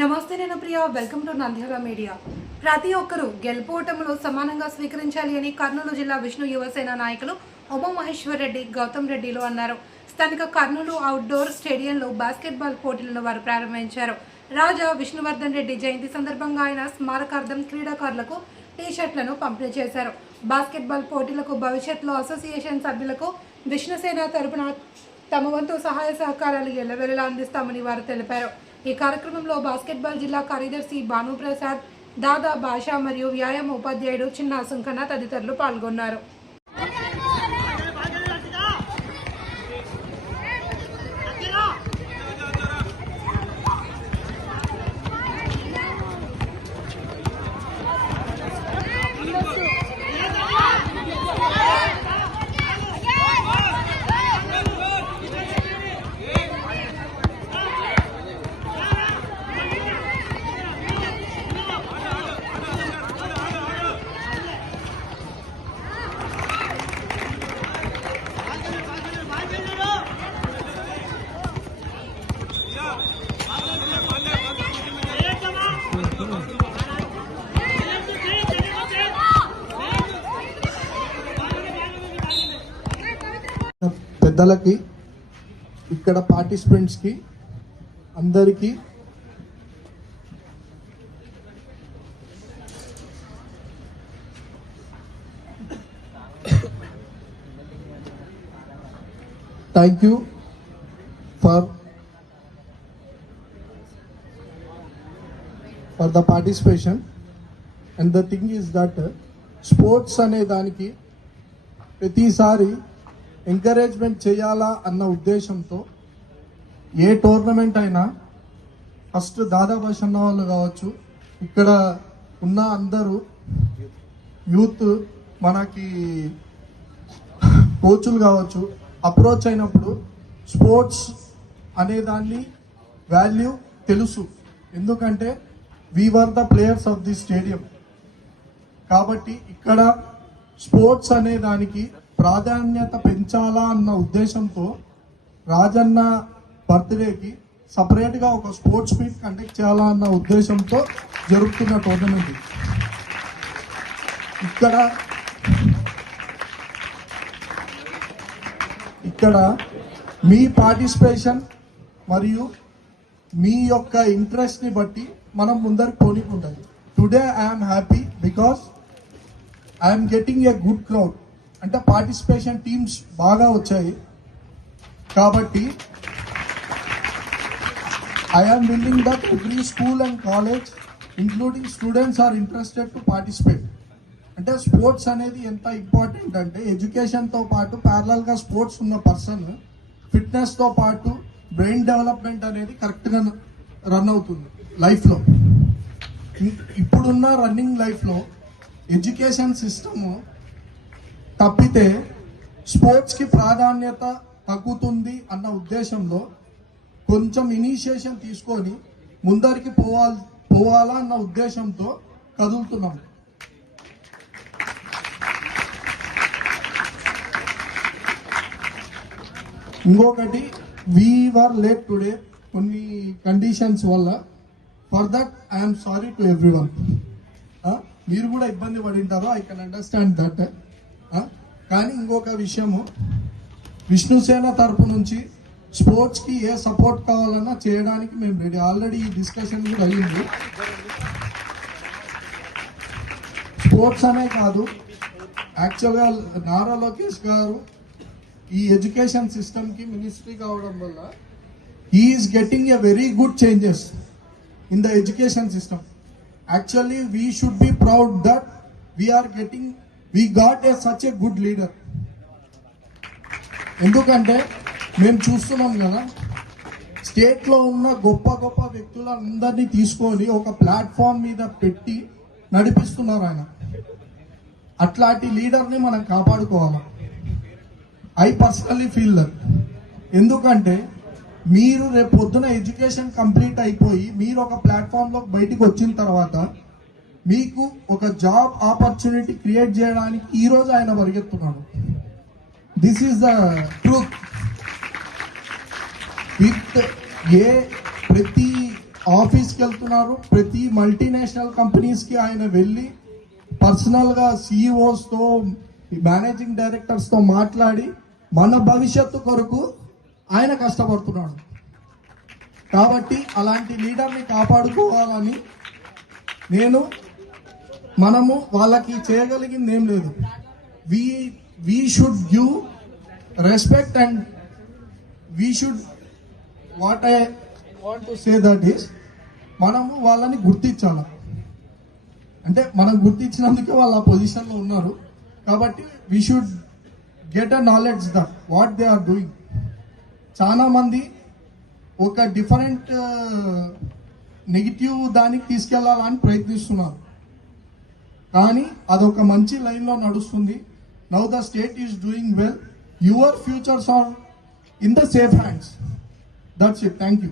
నమస్తే నేను Priya. Welcome to Nandyal media ప్రతి ఒక్కరూ గెలుపోటములు సమానంగా స్వీకరించాలి అని కర్నూలు జిల్లా విష్ణు యువసేన నాయకులు ఉమామహేశ్వర్ రెడ్డి గౌతమ్ రెడ్డిలు అన్నారు. స్థానిక కర్నూలు అవుట్డోర్ స్టేడియంలో బాస్కెట్బాల్ పోటీలను వారు ప్రారంభించారు. రాజా విష్ణువర్ధన్ రెడ్డి జయంతి సందర్భంగా ఆయన స్మారకార్థం క్రీడాకారులకు టీషర్ట్లను పంపిణీ చేశారు. బాస్కెట్బాల్ పోటీలకు భవిష్యత్తులో అసోసియేషన్ సభ్యులకు విష్ణుసేన తరపున తమ వంతు సహాయ సహకారాలు ఎల్లవెల్లలా అందిస్తామని వారు తెలిపారు. ఈ కార్యక్రమంలో బాస్కెట్బాల్ జిల్లా కార్యదర్శి భానుప్రసాద్ దాదా భాష మరియు వ్యాయామ ఉపాధ్యాయుడు చిన్న సుంకన్న తదితరులు పాల్గొన్నారు. పెద్దలకి ఇక్కడ పార్టిసిపెంట్స్కి అందరికీ thank you for for the participation and the thing is that sports అనే దానికి ప్రతిసారి ఎంకరేజ్మెంట్ చేయాలా అన్న ఉద్దేశంతో ఏ టోర్నమెంట్ అయినా ఫస్ట్ దాదాపు అన్న వాళ్ళు కావచ్చు ఇక్కడ ఉన్న అందరూ యూత్ మనకి కోచులు కావచ్చు అప్రోచ్ అయినప్పుడు స్పోర్ట్స్ అనే దాన్ని వాల్యూ తెలుసు. ఎందుకంటే we're the players of the stadium కాబట్టి ఇక్కడ స్పోర్ట్స్ అనే దానికి ప్రాధాన్యత పెంచాలా అన్న ఉద్దేశంతో రాజన్న బర్త్డేకి సపరేట్గా ఒక స్పోర్ట్స్ మీట్ కండక్ట్ చేయాలా అన్న ఉద్దేశంతో జరుగుతున్న టోర్నమెంట్ ఇక్కడ ఇక్కడ మీ పార్టిసిపేషన్ మరియు మీ యొక్క ఇంట్రెస్ట్ని బట్టి మనం ముందరికి పోనీకుంటుంది. Today I'm happy because I'm getting a good crowd అంటే పార్టిసిపేషన్ టీమ్స్ బాగా వచ్చాయి. కాబట్టి I am willing that every school and college including students are interested to participate అంటే స్పోర్ట్స్ అనేది ఎంత ఇంపార్టెంట్ అంటే ఎడ్యుకేషన్తో పాటు ప్యారలల్గా స్పోర్ట్స్ ఉన్న పర్సన్ ఫిట్నెస్తో పాటు బ్రెయిన్ డెవలప్మెంట్ అనేది కరెక్ట్గా రన్ అవుతుంది లైఫ్లో ఇప్పుడున్న రన్నింగ్ లైఫ్లో ఎడ్యుకేషన్ సిస్టము తప్పితే స్పోర్ట్స్కి ప్రాధాన్యత తగ్గుతుంది అన్న ఉద్దేశంలో కొంచెం ఇనిషియేషన్ తీసుకొని ముందరికి పోవాలి పోవాలా అన్న ఉద్దేశంతో కదులుతున్నాం. ఇంకొకటి వీఆర్ లేట్ టుడే కొన్ని కండిషన్స్ వల్ల. For that I'm sorry to everyone మీరు కూడా ఇబ్బంది పడింటారు ఐ కెన్ అండర్స్టాండ్ దట్ కానీ ఇంకొక విషయము విష్ణుసేన తరపు నుంచి స్పోర్ట్స్కి ఏ సపోర్ట్ కావాలన్నా చేయడానికి మేము రెడీ. ఆల్రెడీ ఈ డిస్కషన్ కూడా అయ్యింది. స్పోర్ట్స్ అనే కాదు యాక్చువల్గా నారా లోకేష్ గారు ఈ ఎడ్యుకేషన్ సిస్టమ్కి మినిస్ట్రీ కావడం వల్ల is getting a very good changes in the education system. Actually we should be proud that we're getting we got a such a good leader ఎందుకంటే మేము చూస్తున్నాం కదా స్టేట్లో ఉన్న గొప్ప గొప్ప వ్యక్తులందరినీ తీసుకొని ఒక ప్లాట్ఫామ్ మీద పెట్టి నడిపిస్తున్నారు ఆయన. అట్లాంటి లీడర్ని మనం కాపాడుకోవాలి. ఐ పర్సనల్లీ ఫీల్ దట్ ఎందుకంటే మీరు రేపు పొద్దున ఎడ్యుకేషన్ కంప్లీట్ అయిపోయి మీరు ఒక ప్లాట్ఫామ్లో బయటకు బయటికి వచ్చిన తర్వాత మీకు ఒక జాబ్ ఆపర్చునిటీ క్రియేట్ చేయడానికి ఈ రోజు ఆయన పరిగెత్తున్నాడు this is the truth with ఏ ప్రతి ఆఫీస్కి వెళ్తున్నారు ప్రతి మల్టీనేషనల్ కంపెనీస్కి ఆయన వెళ్ళి పర్సనల్గా సిఇఓస్తో మేనేజింగ్ డైరెక్టర్స్తో మాట్లాడి మన భవిష్యత్తు కొరకు ఆయన కష్టపడుతున్నాడు. కాబట్టి అలాంటి లీడర్ని కాపాడుకోవాలని నేను మనము వాళ్ళకి చేయగలిగింది ఏం లేదు. We we should give respect and we should what I want to say that is మనము వాళ్ళని గుర్తించాలి. అంటే మనం గుర్తించినందుకే వాళ్ళు ఆ పొజిషన్లో ఉన్నారు. కాబట్టి we should get a knowledge that what they are doing చాలా మంది ఒక డిఫరెంట్ నెగిటివ్ uh, దానికి తీసుకెళ్ళాలని ప్రయత్నిస్తున్నారు. కానీ అదొక మంచి లైన్లో నడుస్తుంది. Now the state is doing well your futures are in the safe hands that's it thank you